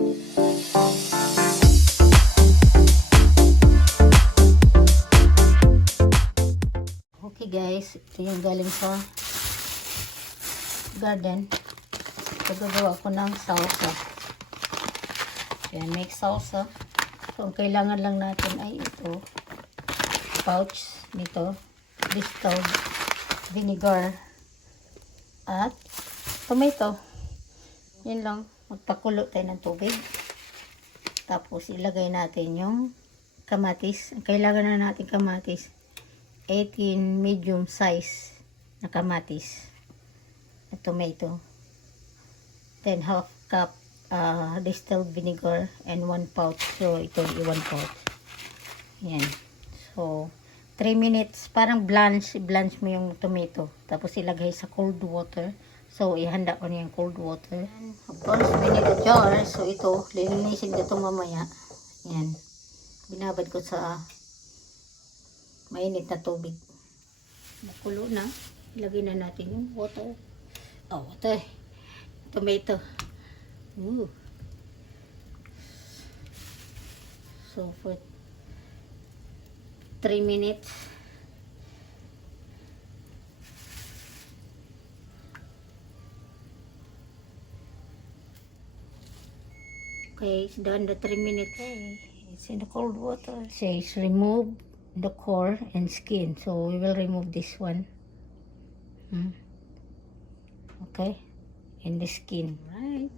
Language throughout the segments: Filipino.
Okay guys, ito yung galing sa garden. Gagawa ko ng salsa. Yan, make salsa. So, ang kailangan lang natin ay ito. Pouch nito. Distilled vinegar. At tomato. Yan lang. Magpakulo tayo ng tubig. Tapos, ilagay natin yung kamatis. Ang kailangan na natin kamatis. 18 medium size na kamatis. Na tomato. Then, half cup distilled vinegar and 1 pouch. So, ito yung 1 pouch. Yan. So, 3 minutes. Parang blanch mo yung tomato. Tapos, ilagay sa cold water. So, ihanda ko na yung cold water. And, of course, we need a jar. So, ito, lilinisin ko ito mamaya. Yan. Binabad ko sa mainit na tubig. Makulo na. Ilagay na natin yung water. Oh, water. Tomato. Ooh. So for 3 minutes. Okay, it's done the 3 minutes. Okay, it's in the cold water. It says remove the core and skin. So we will remove this one. Okay, and the skin. Right.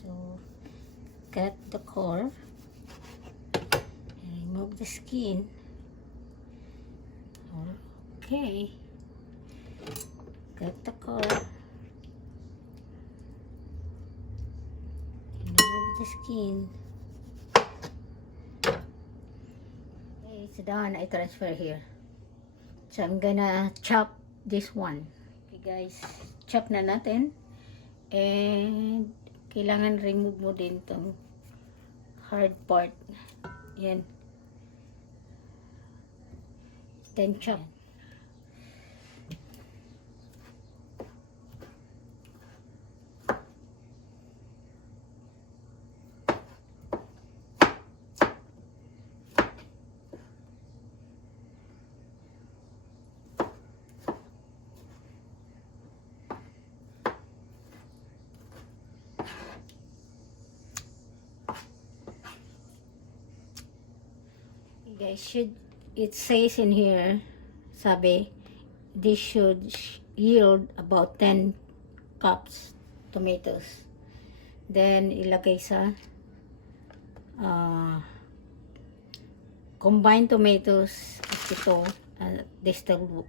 So cut the core and remove the skin. Okay. Cut the core and remove the skin. Okay, it's done. I transfer here. So I'm gonna chop this one. Okay guys, chop na natin. And kailangan remove mo din tong hard part. Yan. Then chop. Guys, it says in here, sabi, this should yield about 10 cups tomatoes. Then, ilagay sa combined tomatoes, ito, distilled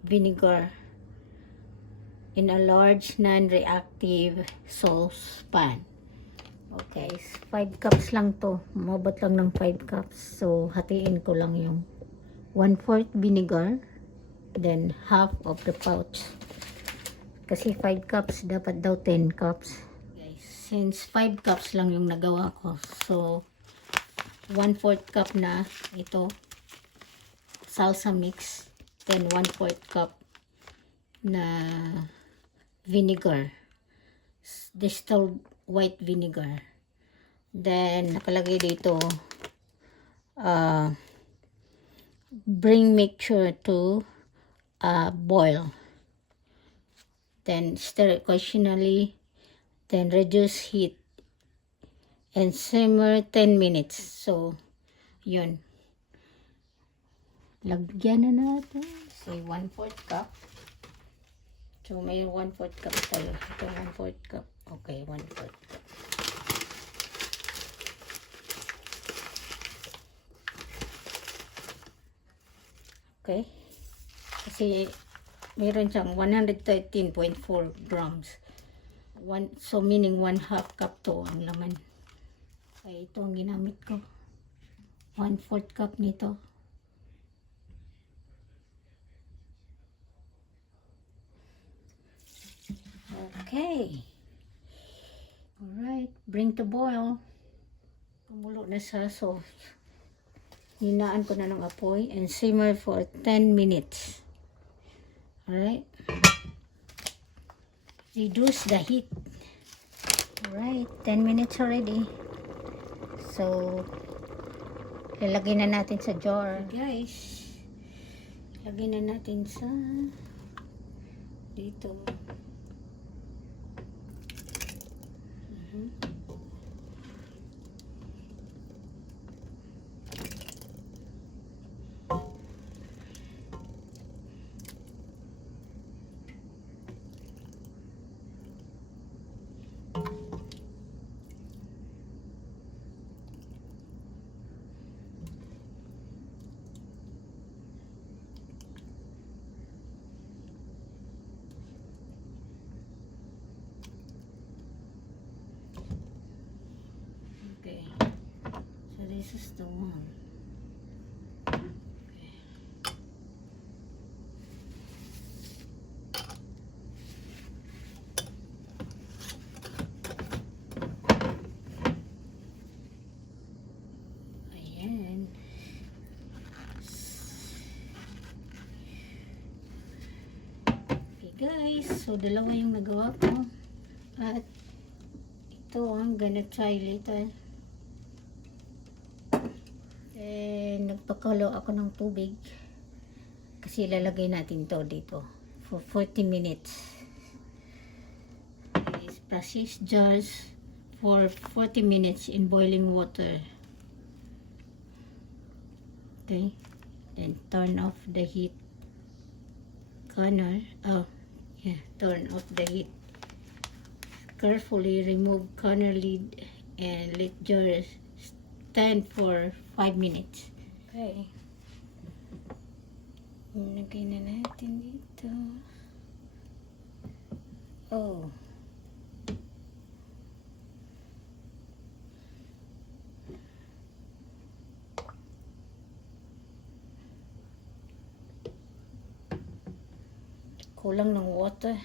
vinegar in a large non-reactive saucepan. Okay, 5 cups lang to. Umabot lang ng 5 cups. So, hatiin ko lang yung 1/4 vinegar. Then, half of the pouch. Kasi 5 cups, dapat daw 10 cups. Guys, since 5 cups lang yung nagawa ko. So, 1/4 cup na ito. Salsa mix. Then, 1/4 cup na vinegar. Distilled white vinegar. Then, nakalagay dito, bring mixture to boil. Then, stir occasionally. Then, reduce heat. And simmer 10 minutes. So, yun. Lagyan na natin. Say, 1/4 cup. So, may 1/4 cup tayo. Ito, 1/4 cup. Okay, 1/4 cup. Okay. Kasi, meron siyang 113.4 grams. So, meaning 1/2 cup to ang laman. Okay, ito ang ginamit ko. 1/4 cup nito. Okay. Alright, bring to boil. Kumulo na siya, so hinaan ko na ng apoy and simmer for 10 minutes. Alright. Reduce the heat. Alright, 10 minutes already. So, lalagay na natin sa jar. Okay, guys, lagay na natin sa dito. Okay, so this is the one. Ayan. Okay guys, so dalawa yung nagawa ko. At ito, I'm gonna try later. Nagpakalo ako ng tubig kasi lalagay natin to dito for 40 minutes. Process jars for 40 minutes in boiling water. Okay, then turn off the heat corner. Oh yeah, turn off the heat. Carefully remove corner lid and let jar stand for 5 minutes. Okay. Lagay na natin dito. Oh. Kulang ng water.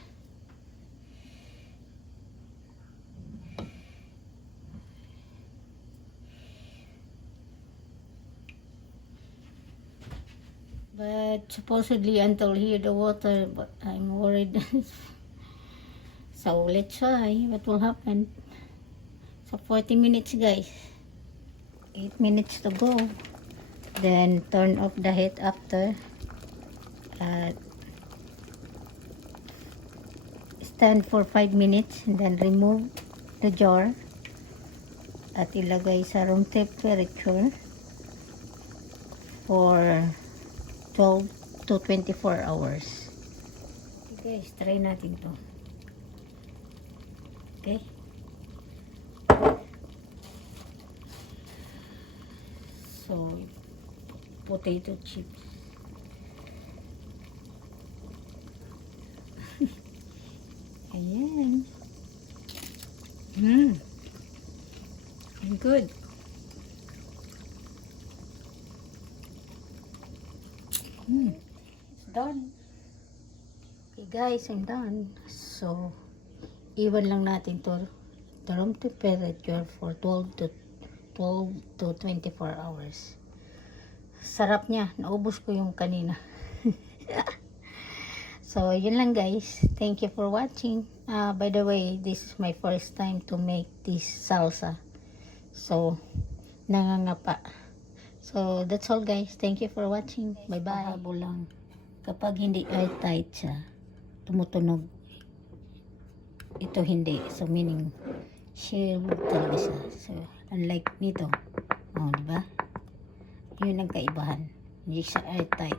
But supposedly until here the water, but I'm worried. So let's try what will happen. So 40 minutes guys. 8 minutes to go. Then turn off the heat after. Stand for 5 minutes and then remove the jar at ilagay sa room temperature for 12 to 24 hours. Okay guys, try natin to. Okay. So, potato chips. Ayan. Good. It's done. Okay guys, I'm done. So, iwan lang natin to the room temperature for 12 to 24 hours. Sarap niya. Naubos ko yung kanina. So, yun lang guys. Thank you for watching. By the way, this is my first time to make this salsa. So, nangangapa. So, that's all guys. Thank you for watching. Bye-bye. Habo lang. Kapag hindi airtight siya, tumutunog. Ito hindi. So, meaning, sealed talaga siya. So, unlike nito. Oh, diba? Yun ang kaibahan. Hindi siya airtight.